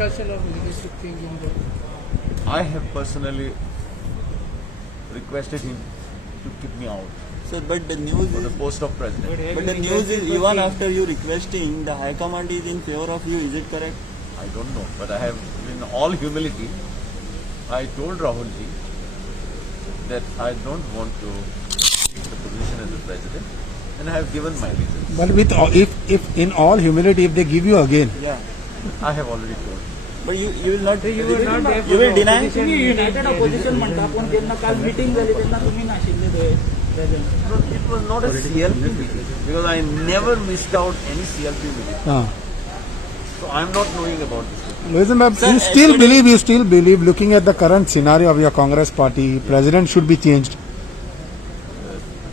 discussion of leadership change in the... I have personally requested him to keep me out Sir, but the news for the is, post of president. but the news is even after you requesting, the High Command is in favor of you. Is it correct? I don't know, but I have, in all humility, I told Rahulji that I don't want to take the position as the president, and I have given my reasons. But with if in all humility, if they give you again, Yeah. I have already told. But you will not. You will not there You will deny. तुम्ही United opposition म्हणता पण त्यांना काल meeting झाली त्यांना तुम्ही नाशिकले ते It was not a CLP meeting because I never missed out any CLP meeting. So I am not knowing about this. listen, ma'am, Sir, you still believe, looking at the current scenario of your Congress party, president should be changed.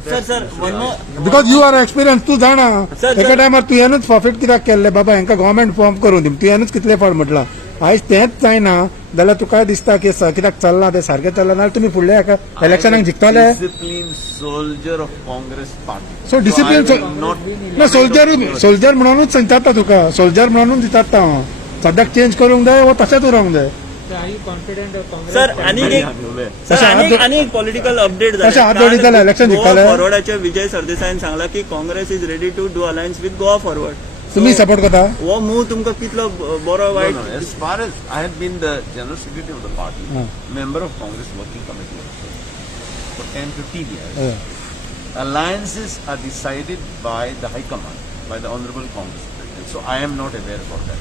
Sir, one more. Because you are experienced, तू जाणा Sir, एका टायमार तुवेनूच फॉफिट कित्याक केल्ले बाबा हांकां government form करून दी तुवेनूच कितले फावट म्हटलां आयज तेंच जायना जाल्यार तुका दिसता की कित्याक चल्ला तें सारकें चल्ला नाल्यार तुमी फुडल्या हाका इलेक्शनाक जिखतले Disciplined soldier of Congress party. So discipline I will not. ना सोल्जर म्हणूनच सांगता तुका सोल्जर म्हणून दितात हांव सद्याक चेंज करूंक जाय वो तशेंच उरोंक जाय Are you confident of Congress? Sir आणि एक पॉलिटिकल अपडेट तशें हात जोडीत जाल्यार election जिखतले. फॉरवर्डाचे विजय सरदेसाईन सांगला की Congress is ready to do alliance with Goa Forward. तुमी सपोर्ट करता वो मूव तुमकां कितलो बरो वायट. No, as far as I have been the general secretary of the party, member of Congress working committee also for 10-15 years. Alliances are decided by the High Command, by the Honorable Congress President. So I am not aware about that.